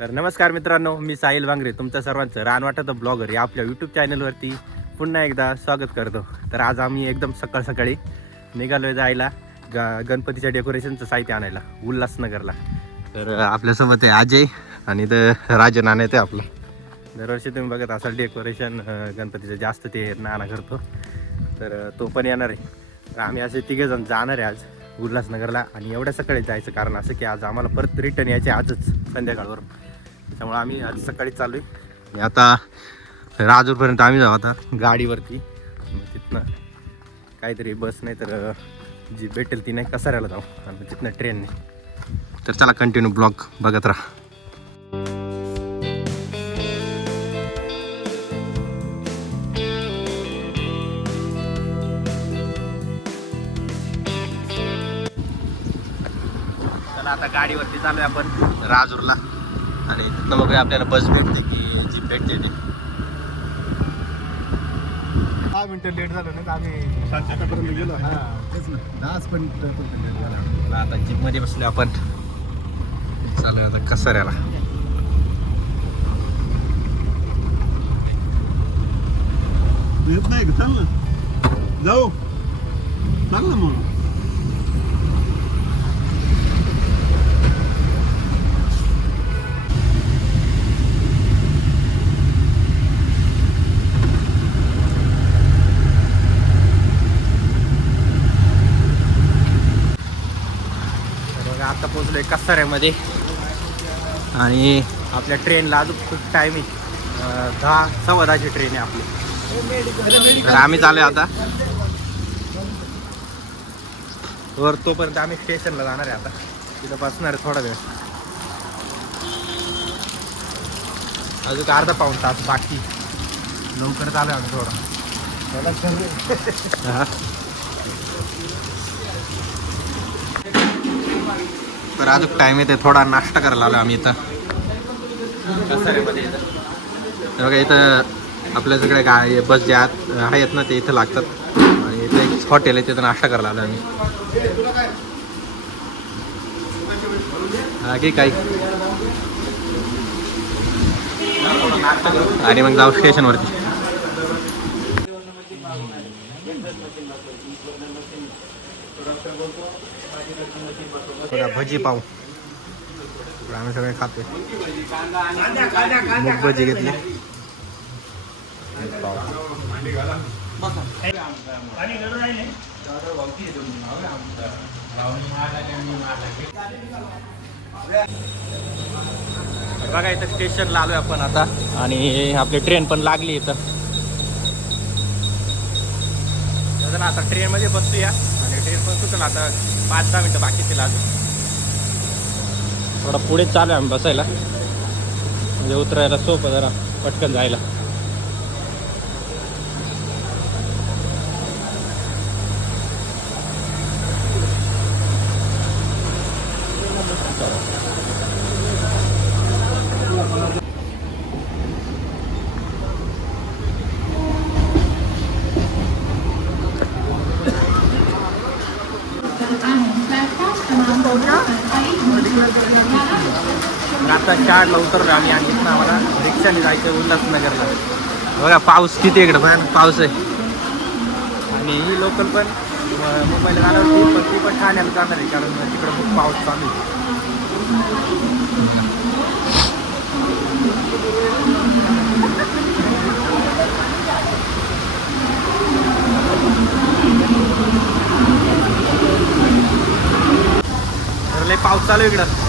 तर नमस्कार मित्रांनो मी साहिल वांगरे तुमचं सर्वांचं रानवाटाचं ब्लॉगर या आपल्या यूट्यूब चॅनलवरती पुन्हा एकदा स्वागत करतो. तर आज आम्ही एकदम सकाळ सकाळी निघालोय जायला ग गणपतीच्या डेकोरेशनचं साहित्य आणायला उल्हासनगरला. तर आपल्यासोबत आहे अजय आणि तर राजन नाणे ते आपलं. दरवर्षी तुम्ही बघत असाल डेकोरेशन गणपतीचं जास्त ते नाना करतो. तर तो पण येणार आहे. तर आम्ही असे तिघे जण जाणार आहे आज उल्हासनगरला आणि एवढ्या सकाळी जायचं कारण असं की आज आम्हाला परत रिटर्न यायचे आजच संध्याकाळवर त्यामुळे आम्ही आज सकाळी चालू आहे आता राजूरपर्यंत आम्ही जाऊ आता गाडीवरती. तिथनं काहीतरी बस नाही तर जी भेटेल ती नाही कसाऱ्याला जाऊ. आणि मग तिथनं ट्रेनने तर चला कंटिन्यू ब्लॉग बघत राहा. चला आता गाडीवरती चालू आहे आपण राजूरला. आणि तिथनं बघूया आपल्याला बस भेटते की जी भेटते ती. दहा मिनिटं लेट झालं ना आम्ही गेलो हा तेच ना. दहाच लेट झाला. आता बसलो आपण. चालू आहे आता कसाऱ्याला. येत नाही का? चाल ना. जाऊ. चाल ना मग तर आता पोहोचलोय कसाऱ्यामध्ये. आणि आपल्या ट्रेनला अजून खूप टाईम आहे. दहा सव्वा दहाची ट्रेन आहे आपली. तर आम्ही चालू आहे आता. वर तोपर्यंत आम्ही स्टेशनला जाणार आहे आता. तिथं बसणार आहे थोडा वेळ. अजून अर्धा पाऊन तास बाकी. लवकर चालू आहे आम्ही थोडं. तर अजून टाइम येते थोडा नाश्ता करायला आलो आम्ही इथं. तर बघा इथं आपल्या सगळे गाय बस ज्या आत- आहेत ना ते इथं लागतात. आणि इथं एक हॉटेल आहे तिथं नाश्ता करायला आलो आम्ही. हा की काही. आणि मग जाऊ स्टेशनवरती बघा भजी पाव. आम्ही सगळे खाते मूग भजी घेतली. पाव. बघा इथं स्टेशनला आलोय आपण आता. आणि आपली ट्रेन पण लागली इथं. तर आता ट्रेनमध्ये बसतो या ट्रेन पण सुटेल आता पाच दहा मिनटं बाकी तिला अजून. थोडा पुढे चालू आहे आम्ही बसायला. म्हणजे उतरायला सोपं जरा पटकन जायला. आता उतरलो आम्ही आणि इथनं आम्हाला रिक्षाने जायचं उल्हासनगरला. बघा पाऊस किती इकडं पण पाऊस आहे. आणि ही लोकल पण मुंबईला जाणार होती पण ती पण ठाण्याला जाणार आहे कारण तिकडं खूप पाऊस चालू आहे. लय पाऊस चालू आहे इकडं.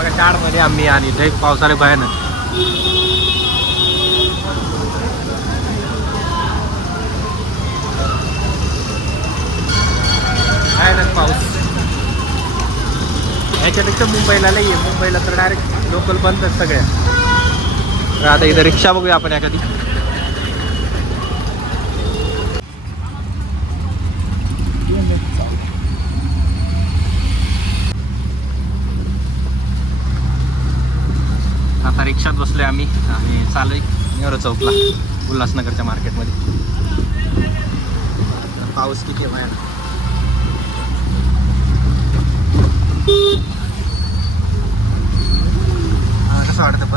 बघा चारमध्ये आम्ही आणि लय पाऊस आले भयानक भयानक पाऊस. ह्याच्यापेक्षा मुंबईला लई आहे. मुंबईला तर डायरेक्ट लोकल बंदच सगळ्या. आता इथं रिक्षा बघूया आपण एखादी. आता आहे बसलोय आम्ही आणि चालू नेहरू चौकला उल्हासनगरच्या मार्केटमध्ये. पाऊस किती आहे भयानक हा, कसं वाटतं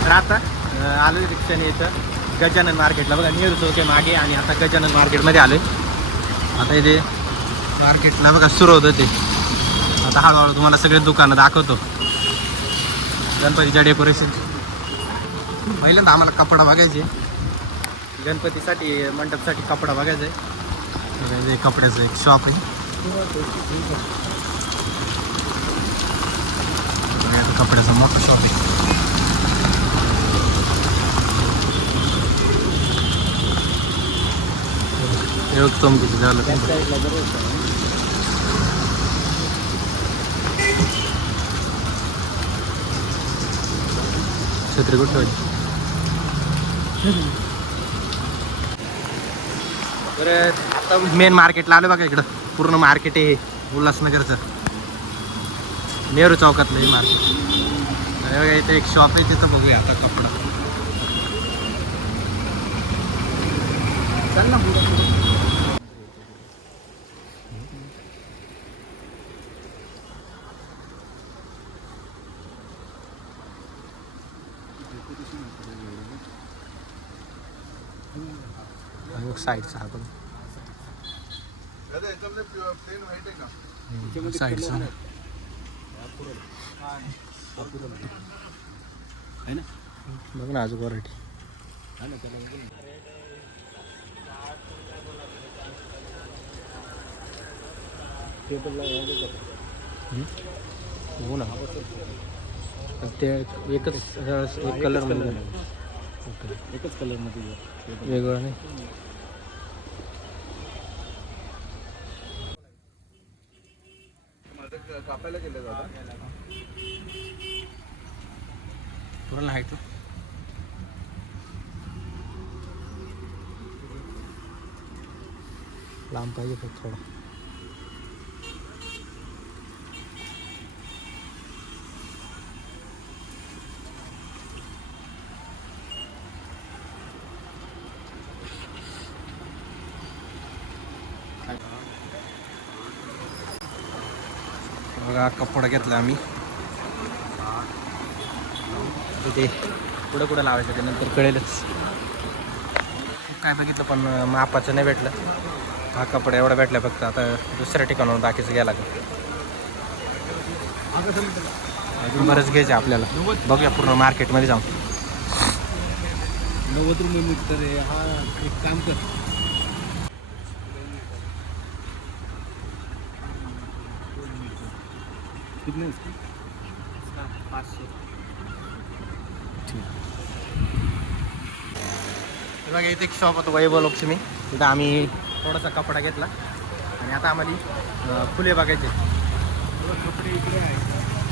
तर आता अं, आलोय रिक्षाने इथं गजानन मार्केटला बघा नेहरू चौके मागे आणि आता गजानन मार्केटमध्ये आलोय. आता इथे मार्केटला बघा सुरू होतं ते. आता हळूहळू तुम्हाला सगळे दुकानं दाखवतो. गणपतीच्या डेकोरेशन पहिल्यांदा आम्हाला कपडा बघायचे गणपतीसाठी मंडपसाठी कपडा बघायचा आहे. कपड्याचं एक शॉप आहे. इकडे कपड्याचं मोठं शॉप आहे. एक चमकीचं झालं छत्री कुठं ठेवायची तर आता मेन मार्केटला आलो बघा इकडं. पूर्ण मार्केट आहे उल्हासनगरचं. नेहरू चौकातलं हे मार्केट बघा इथे एक शॉप आहे तिथं बघूया आता कपडा. चल ना साईडचा हा पण साईडचा बघ ना अजून वरायटी हो ना ते एकच एक कलरमध्ये. एकच कलरमध्ये वेगळं नाही. कापायला गेलं दादा पूर्ण हाईट लांब पाहिजे फक्त थोडा घेतला आम्ही. तिथे पुढं कुठं लावायचं ते नंतर कळेलच. काय बघितलं पण मापाचं नाही भेटलं. हा कपडा एवढा भेटला फक्त आता दुसऱ्या ठिकाणावर बाकीचं घ्यायला लागेल. अजून बरंच घ्यायचं आपल्याला. बघूया पूर्ण मार्केटमध्ये जाऊन. नव्वद रुपये मीटर आहे. हा एक काम कर. कितने इसकी हे। बघा इथे एक शॉप होतं वैभव लक्ष्मी तिथं आम्ही थोडासा कपडा घेतला. आणि आता आम्हाला फुले बघायचे. कपडे इकडे आहे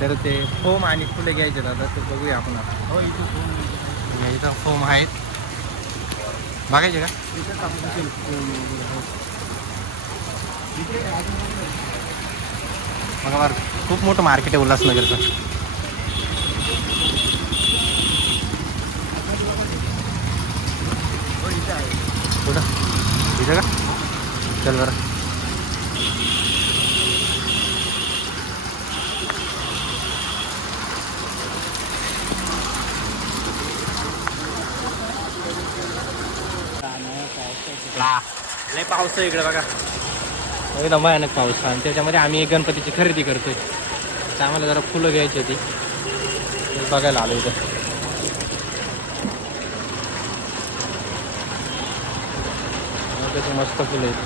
तर ते फोम आणि फुले घ्यायचे आता ते बघूया आपण आता. हो इथे हे इथं फोम आहेत. बघायचे का? इथे टाकून असेल फोन वगैरे हो. इकडे अजून बघा बरं खूप मोठं मार्केट आहे उल्हासनगरचं. कुठं? इथं का? चल बरं. लय पाऊस आहे इकडे बघा. एकदम भयानक पाऊस आणि त्याच्यामध्ये आम्ही एक गणपतीची खरेदी करतोय. तर आम्हाला जरा फुलं घ्यायची होती. बघायला आलो इथं. मस्त फुलं आहेत.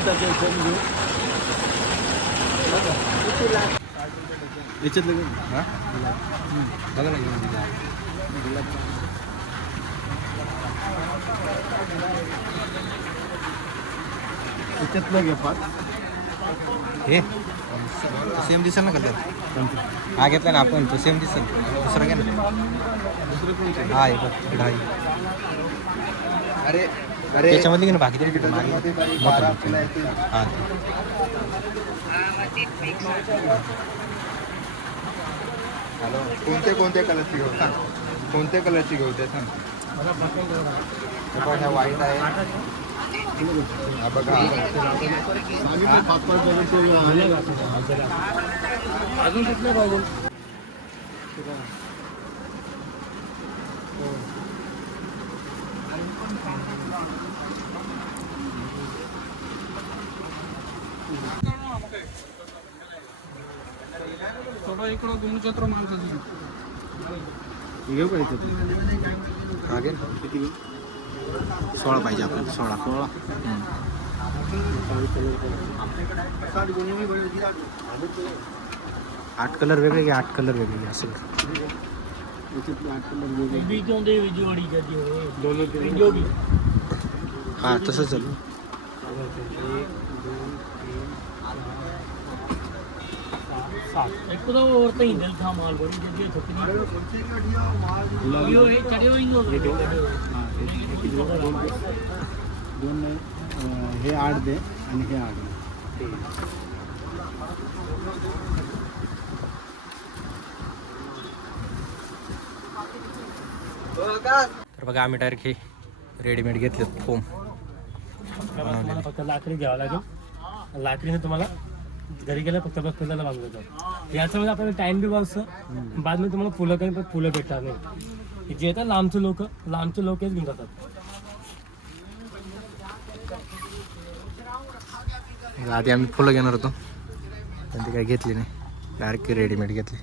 घेऊ याच्यातलं घेऊ हां? बघा ना घेऊन याच्यातलं पाच. हे? सेम दिसेल ना कलर हा घेतला ना आपण तो सेम दिसेल. दुसरा घ्या ना. दुसरं कोणतं हा आहे बघ अरे त्याच्यामध्ये की ना बाकी. हा हॅलो कोणते कोणते कलरची घेऊ? सांग. कोणत्या कलरची घेऊ ते सांग. हे व्हाईट आहे. बघा. अजून कुठले पाहिजे? इकडं गुणचत्र माणसाचं घेऊ का घे सोळा पाहिजे आपल्याला सोळा. सोळा. आठ कलर वेगळे घे आठ कलर वेगळे घे असं कर. हा तसंच चालू दोन हे आठ दे आणि हे आठ दे. तर बघा आम्ही डायरेक्ट हे रेडीमेड घेतले फोम तुम्हाला फक्त लाकडी घ्यावं लागेल. लाकडीने तुम्हाला घरी गेलं फक्त बघ फुलाला बांधलं जातं याच्यामध्ये आपल्याला टाइम बी वाचतं बादमध्ये तुम्हाला फुलं काही पण फुलं भेटणार नाही. जे येतात लांबचे लोक लांबचे लोक घेऊन जातात. आधी आम्ही फुलं घेणार होतो. पण ते काही घेतली नाही. डायरेक्ट रेडीमेड घेतली.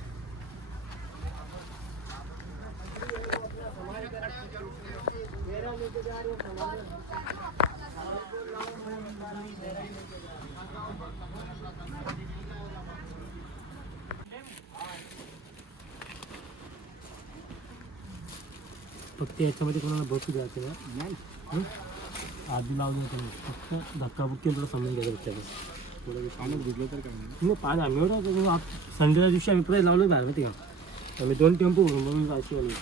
फक्त याच्यामध्ये कोणाला बसू द्यायचं नाही. हं? आधी लावलं होतं नाही. फक्त धक्काबुक्की थोडं समजून घ्यायचं त्याच्यात थोडं पाण्यात भिजलं तर काय नाही पाणी आम्ही एवढं संडेच्या दिवशी आम्ही पुढे लावलं बाहेर माहिती का? आम्ही दोन टेम्पो भरून भरून जायची आली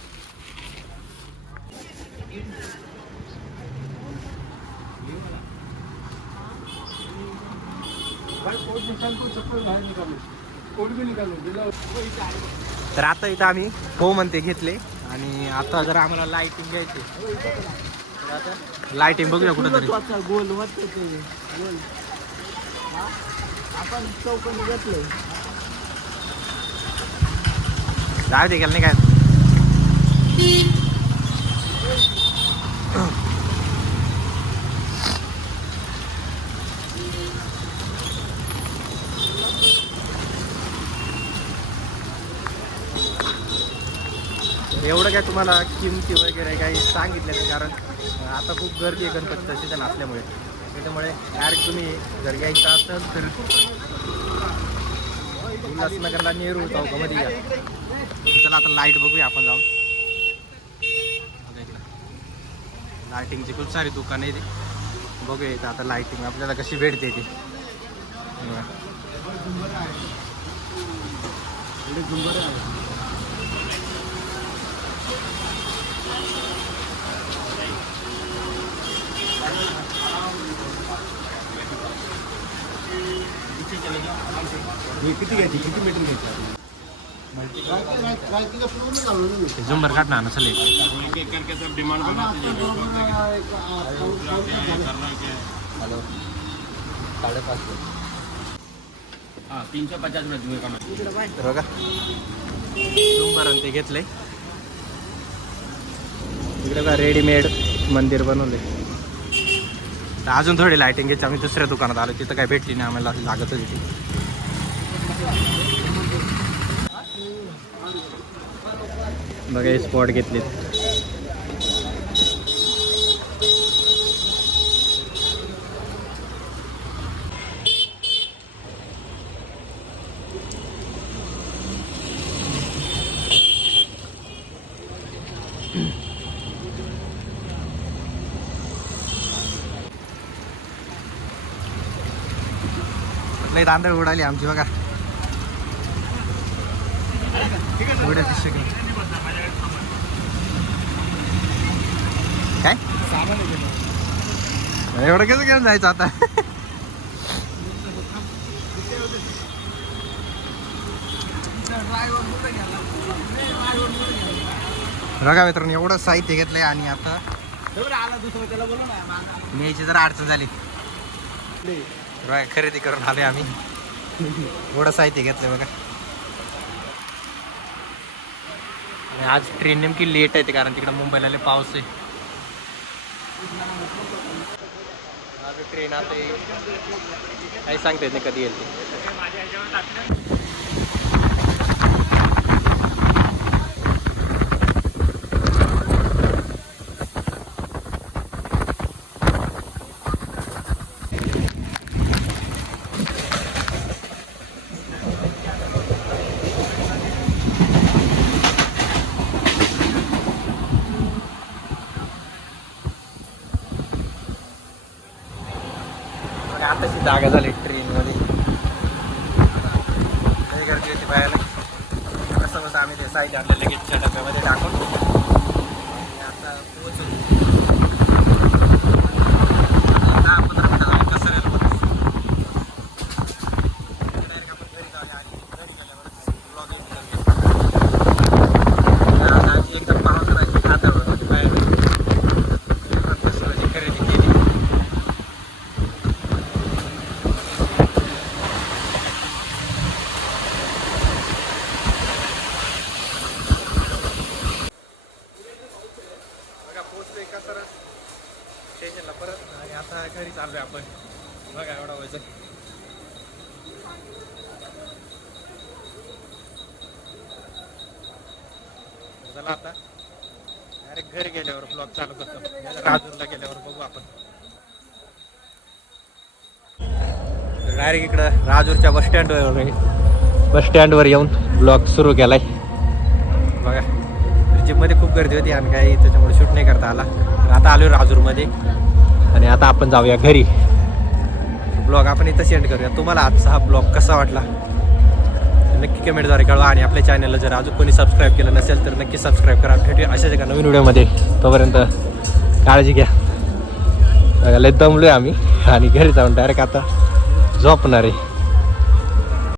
तर आता इथं आम्ही हो म्हणते घेतले. आणि आता जर आम्हाला लाइटिंग घ्यायची तर आता लाइटिंग बघूया कुठंतरी. गोल आपण चौकन घेतलं जाऊ दे गेलं नाही काय? एवढं काय तुम्हाला किमती वगैरे काही सांगितलं नाही कारण आता खूप गर्दी आहे गणपतीचा सीझन असल्यामुळे. त्याच्यामुळे डायरेक्ट तुम्ही जर घ्यायचं असेल तर उल्हासनगरला नेहरू चौकामध्ये या. चला आता लाइट बघूया आपण जाऊन. लायटिंगची खूप सारी दुकानं आहे ते बघूया इथं आता लाइटिंग आपल्याला कशी भेटते ती हे किती घ्यायची किती मीटर घ्यायची झुंबर काढ ना नसले तर बघा झुंबर आणि ते घेतलंय इकडे का रेडीमेड मंदिर बनवले तर अजून थोडी लायटिंग घ्यायची. आम्ही दुसऱ्या दुकानात आलो. तिथं काय भेटली नाही आम्हाला लागत होती. ती बघा हे स्पॉट घेतलेत. लई तांदळ उडाली आमची बघा. काय? एवढं कसं घेऊन जायचं आता? बघा मित्रांनो एवढं साहित्य घेतलंय आणि आता न्यायची जरा अडचण झाली. खरेदी करून आले आम्ही. एवढं साहित्य घेतलं बघा. आणि आज ट्रेन नेमकी लेट आहे कारण तिकडे मुंबईला लय पाऊस आहे. आज ट्रेन आता काही सांगता येत नाही कधी येईल ते आणि आताची जागा झाली ट्रेनमध्ये लई गर्दी होती बाहेर. कसं कसं आम्ही ते साईड आणलं लगेचच्या डब्यामध्ये टाकून आणि आता पोहोचलो. दहा पंधरा मिनिटं झाली, कसं रेल मध्ये. Direct आपण घरी जाऊया आणि घरी गेल्यावरच vlog edit करूया. आज आम्ही एकदम पावसाळ्याची हाताळमध्ये बाहेर बसलो, खरेदी केली बघा पोहोचलोय का सर स्टेशनला परत आणि आता घरी चाललोय आपण बघा एवढा व्हायचं चला आता डायरेक्ट घरी गेल्यावर ब्लॉग चालू करतो राजूरला गेल्यावर बघू आपण डायरेक्ट इकडं राजूरच्या बस स्टँडवर बस स्टँडवर येऊन ब्लॉग सुरू केलाय. बघा जिममध्ये खूप गर्दी होती आणि काही त्याच्यामुळे शूट नाही करता आला. तर आता आलो राजूरमध्ये. आणि आता आपण जाऊया घरी. ब्लॉग आपण इथं सेंड करूया. तुम्हाला आजचा हा ब्लॉग कसा वाटला? नक्की कमेंटद्वारे कळवा आणि आपल्या चॅनलला जर अजून कोणी सबस्क्राईब केलं नसेल तर नक्की सबस्क्राईब करा. भेटूया अशाच एका नवीन व्हिडिओमध्ये तोपर्यंत काळजी घ्या. बघा, लय दमलोय आम्ही. आणि घरी जाऊन डायरेक्ट आता झोपणार. आहे